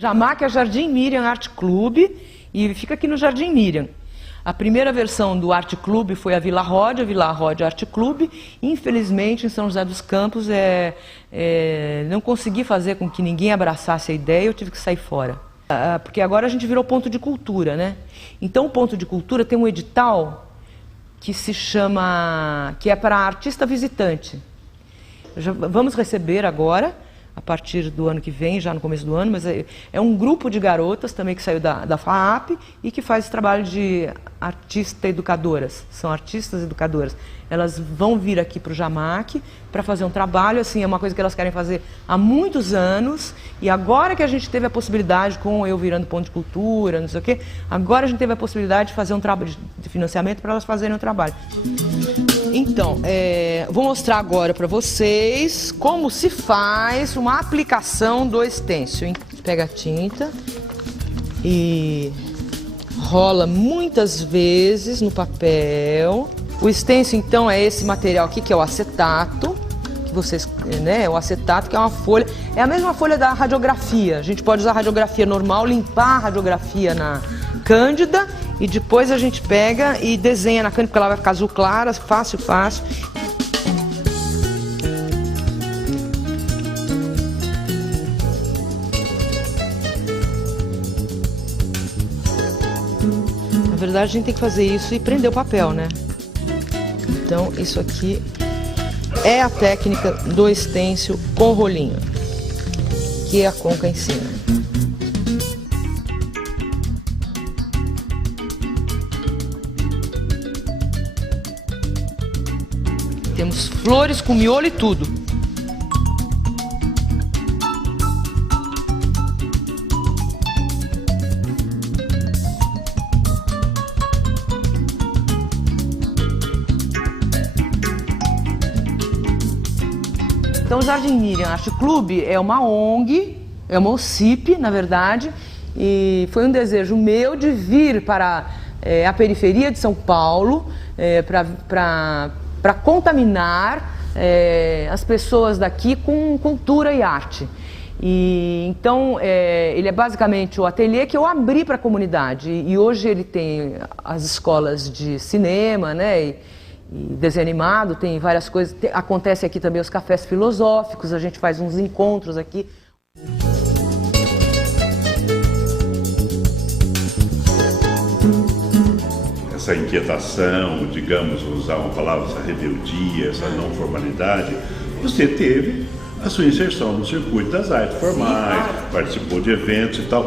Jamaki é Jardim Miriam Arte Clube e fica aqui no Jardim Miriam. A primeira versão do Arte Clube foi a Vila Ródia Arte Clube. Infelizmente, em São José dos Campos, não consegui fazer com que ninguém abraçasse a ideia, eu tive que sair fora. Porque agora a gente virou ponto de cultura, né? Então, o ponto de cultura tem um edital que se chama, que é para artista visitante. Vamos receber agora, a partir do ano que vem, já no começo do ano, mas é um grupo de garotas também que saiu da FAAP e que faz esse trabalho de artista educadoras, são artistas educadoras. Elas vão vir aqui para o Jamaki para fazer um trabalho, assim, é uma coisa que elas querem fazer há muitos anos, e agora que a gente teve a possibilidade, com eu virando ponto de cultura, não sei o quê, agora a gente teve a possibilidade de fazer um trabalho de financiamento para elas fazerem o trabalho. Então, vou mostrar agora para vocês como se faz uma aplicação do stencil. Pega a tinta e rola muitas vezes no papel. O stencil, então, é esse material aqui, que é o acetato, que vocês, né, o acetato, que é uma folha, é a mesma folha da radiografia. A gente pode usar a radiografia normal, limpar a radiografia na Cândida, e depois a gente pega e desenha na cândida, porque ela vai ficar azul clara, fácil, fácil. Na verdade, a gente tem que fazer isso e prender o papel, né? Então, isso aqui é a técnica do stencil com rolinho, que a Conca ensina. Temos flores com miolo e tudo. Então, o Jardim Miriam Arte Clube é uma ONG, é uma OCIP, na verdade, e foi um desejo meu de vir para a periferia de São Paulo para contaminar as pessoas daqui com cultura e arte. E então, ele é basicamente o ateliê que eu abri para a comunidade. E hoje ele tem as escolas de cinema, né, e desenho animado, tem várias coisas. Acontece aqui também os cafés filosóficos, a gente faz uns encontros aqui. Essa inquietação, digamos, vou usar uma palavra, essa rebeldia, essa não formalidade, você teve a sua inserção no circuito das artes formais, participou de eventos e tal.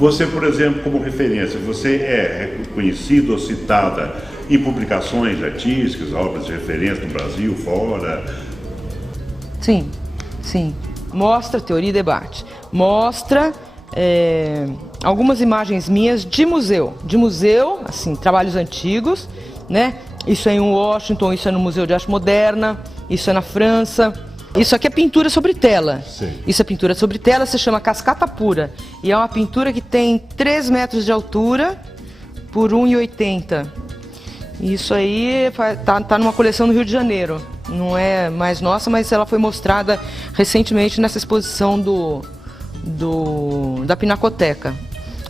Você, por exemplo, como referência, você é reconhecida ou citada em publicações artísticas, obras de referência no Brasil, fora? Sim, sim. Mostra teoria e debate. Mostra algumas imagens minhas de museu, assim, trabalhos antigos, né? Isso é em Washington, isso é no Museu de Arte Moderna, isso é na França. Isso aqui é pintura sobre tela. Sim. Isso é pintura sobre tela, se chama cascata pura. E é uma pintura que tem 3 metros de altura por 1,80. Isso aí tá numa coleção no Rio de Janeiro. Não é mais nossa, mas ela foi mostrada recentemente nessa exposição da Pinacoteca.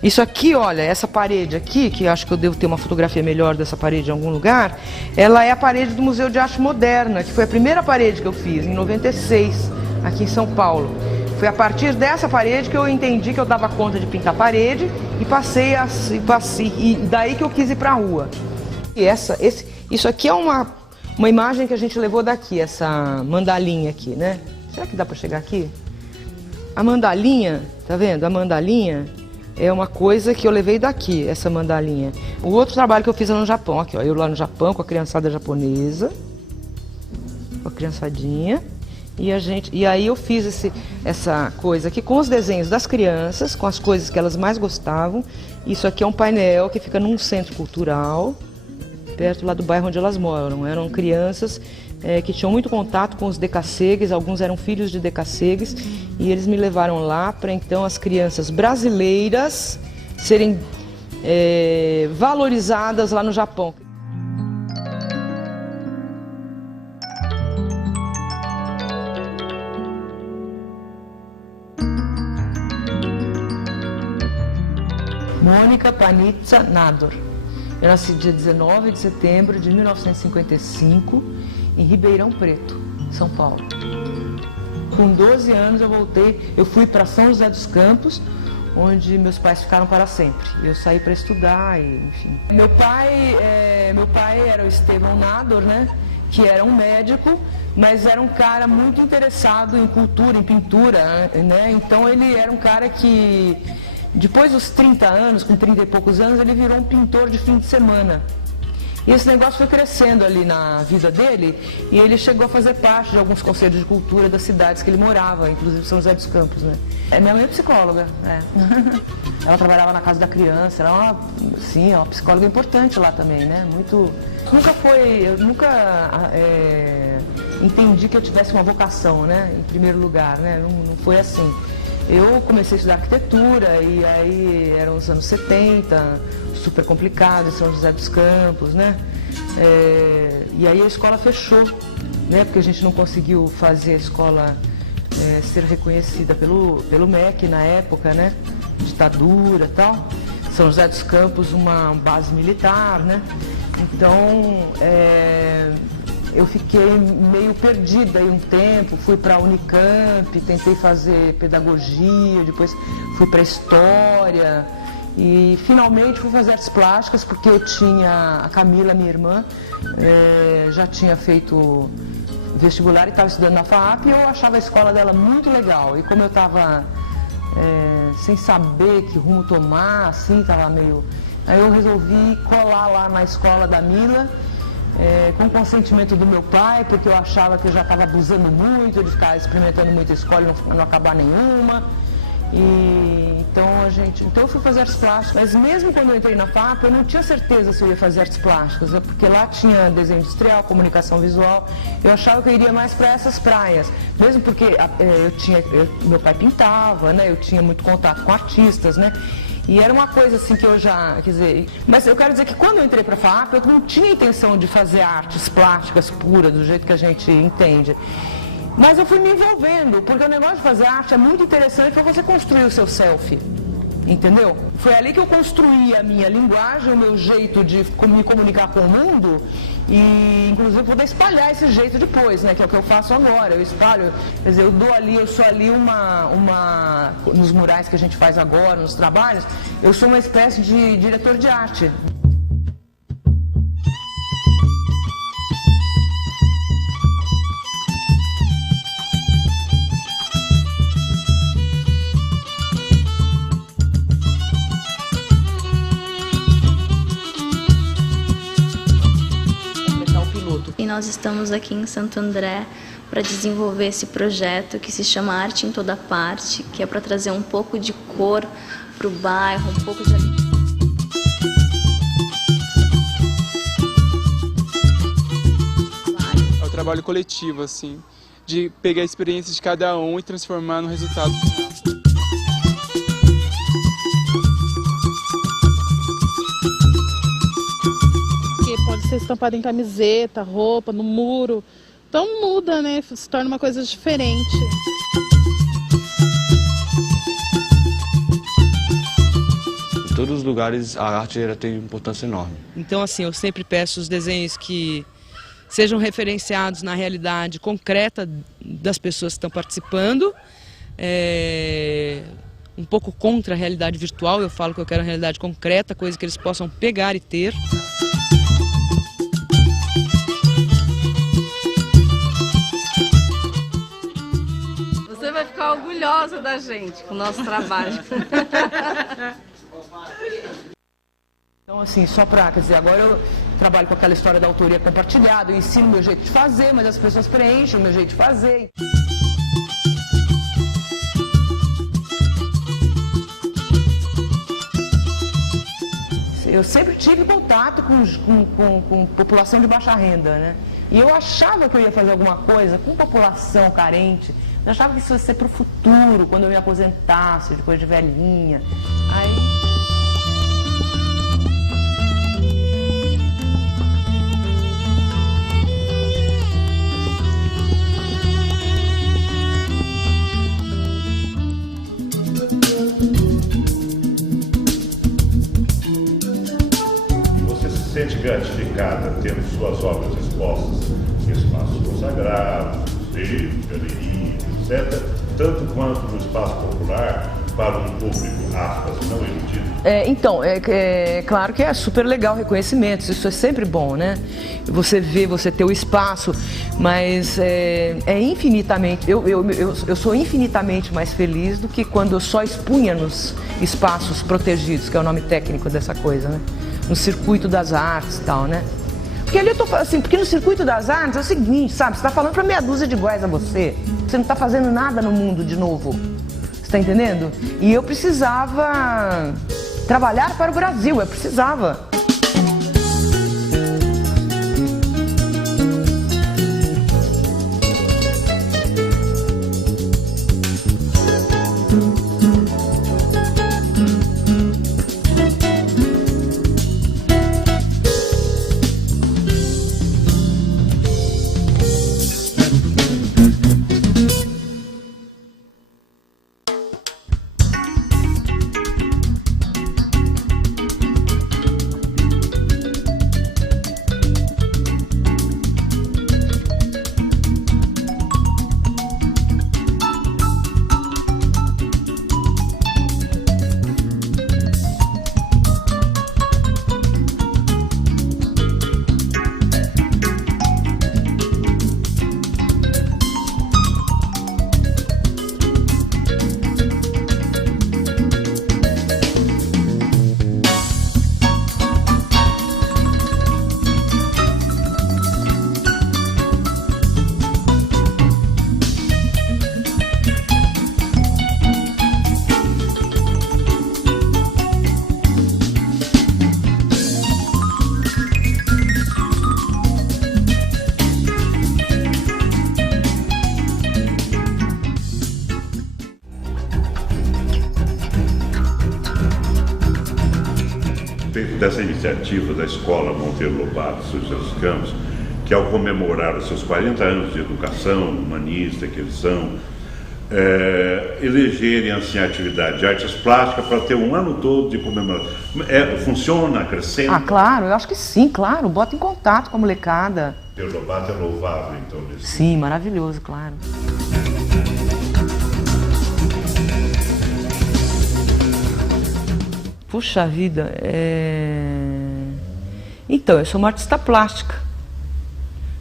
Isso aqui, olha, essa parede aqui, que acho que eu devo ter uma fotografia melhor dessa parede em algum lugar, ela é a parede do Museu de Arte Moderna, que foi a primeira parede que eu fiz, em 96, aqui em São Paulo. Foi a partir dessa parede que eu entendi que eu dava conta de pintar a parede e daí que eu quis ir para a rua. E isso aqui é uma imagem que a gente levou daqui, essa mandalinha aqui, né? Será que dá para chegar aqui? A mandalinha, tá vendo? A mandalinha é uma coisa que eu levei daqui, essa mandalinha. O outro trabalho que eu fiz é no Japão, aqui, ó, eu lá no Japão com a criançada japonesa, com a criançadinha, e aí eu fiz essa coisa aqui com os desenhos das crianças, com as coisas que elas mais gostavam. Isso aqui é um painel que fica num centro cultural, perto lá do bairro onde elas moram. Eram crianças que tinham muito contato com os decassegues, alguns eram filhos de decassegues, e eles me levaram lá para então as crianças brasileiras serem valorizadas lá no Japão. Verônica Panizza Nador. Eu nasci dia 19 de setembro de 1955, em Ribeirão Preto, São Paulo. Com 12 anos eu fui para São José dos Campos, onde meus pais ficaram para sempre. Eu saí para estudar, e, enfim. Meu pai era o Estevão Nador, né? Que era um médico, mas era um cara muito interessado em cultura, em pintura, né? Então ele era um cara que, depois dos 30 anos, com 30 e poucos anos, ele virou um pintor de fim de semana. E esse negócio foi crescendo ali na vida dele, e ele chegou a fazer parte de alguns conselhos de cultura das cidades que ele morava, inclusive São José dos Campos, né? Minha mãe é psicóloga, né? Ela trabalhava na Casa da Criança, era uma psicóloga importante lá também, né? Eu nunca entendi que eu tivesse uma vocação, né? Em primeiro lugar, né? Não foi assim. Eu comecei a estudar arquitetura e aí eram os anos 70, super complicado, em São José dos Campos, né? E aí a escola fechou, né? Porque a gente não conseguiu fazer a escola ser reconhecida pelo MEC na época, né? Ditadura e tal. São José dos Campos, uma base militar, né? Então, eu fiquei meio perdida aí um tempo, fui para a Unicamp, tentei fazer pedagogia, depois fui para História e finalmente fui fazer artes plásticas porque eu tinha, a Camila, minha irmã, já tinha feito vestibular e estava estudando na FAAP e eu achava a escola dela muito legal. E como eu estava sem saber que rumo tomar, assim, estava meio... Aí eu resolvi colar lá na escola da Mila, com o consentimento do meu pai, porque eu achava que eu já estava abusando muito, de ficar experimentando muita escola e não acabar nenhuma. Então eu fui fazer artes plásticas, mas mesmo quando eu entrei na FAP, eu não tinha certeza se eu ia fazer artes plásticas, porque lá tinha desenho industrial, comunicação visual, eu achava que eu iria mais para essas praias, mesmo porque meu pai pintava, né? Eu tinha muito contato com artistas, né? E era uma coisa assim que eu já, quer dizer... Mas eu quero dizer que quando eu entrei para a FAAP, eu não tinha intenção de fazer artes plásticas puras, do jeito que a gente entende. Mas eu fui me envolvendo, porque o negócio de fazer arte é muito interessante para você construir o seu selfie. Entendeu? Foi ali que eu construí a minha linguagem, o meu jeito de me comunicar com o mundo e, inclusive, poder espalhar esse jeito depois, né? Que é o que eu faço agora. Eu espalho, quer dizer, eu sou ali nos murais que a gente faz agora, nos trabalhos, eu sou uma espécie de diretor de arte. E nós estamos aqui em Santo André para desenvolver esse projeto que se chama Arte em Toda Parte, que é para trazer um pouco de cor para o bairro, um pouco de É o trabalho coletivo, assim, de pegar a experiência de cada um e transformar no resultado final. Pode ser estampado em camiseta, roupa, no muro. Então muda, né? Se torna uma coisa diferente. Em todos os lugares a arte tem importância enorme. Então, assim, eu sempre peço os desenhos que sejam referenciados na realidade concreta das pessoas que estão participando. Um pouco contra a realidade virtual, eu falo que eu quero uma realidade concreta, coisa que eles possam pegar e ter. Você vai ficar orgulhosa da gente com o nosso trabalho. Então, assim, quer dizer, agora eu trabalho com aquela história da autoria compartilhada, eu ensino o meu jeito de fazer, mas as pessoas preenchem o meu jeito de fazer. Eu sempre tive contato com população de baixa renda, né? E eu achava que eu ia fazer alguma coisa com população carente. Eu achava que isso ia ser para o futuro, quando eu me aposentasse, depois de velhinha. sente gratificada tendo suas obras expostas em espaços consagrados, museus, galerias, etc., tanto quanto no espaço popular para um público, aspas, não erudito? Então, é claro que é super legal reconhecimentos, isso é sempre bom, né? Você vê, você ter o espaço, mas é infinitamente, eu sou infinitamente mais feliz do que quando eu só expunha nos espaços protegidos, que é o nome técnico dessa coisa, né? No circuito das artes e tal, né? Porque ali eu tô assim, porque no circuito das artes é o seguinte, sabe? Você está falando para meia dúzia de iguais a você, você não está fazendo nada no mundo de novo. Está entendendo? E eu precisava trabalhar para o Brasil, eu precisava. Dessa iniciativa da Escola Monteiro Lobato São José dos Campos, que ao comemorar os seus 40 anos de educação humanista que eles são, elegerem assim, a atividade de artes plásticas para ter um ano todo de comemoração. Funciona, crescendo? Ah, claro, eu acho que sim, claro, bota em contato com a molecada. Monteiro Lobato é louvável, então, nesse... Sim, maravilhoso, claro. Puxa vida, Então, eu sou uma artista plástica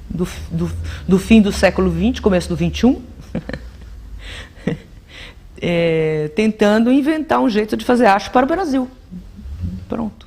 do fim do século XX, começo do XXI, tentando inventar um jeito de fazer arte para o Brasil. Pronto.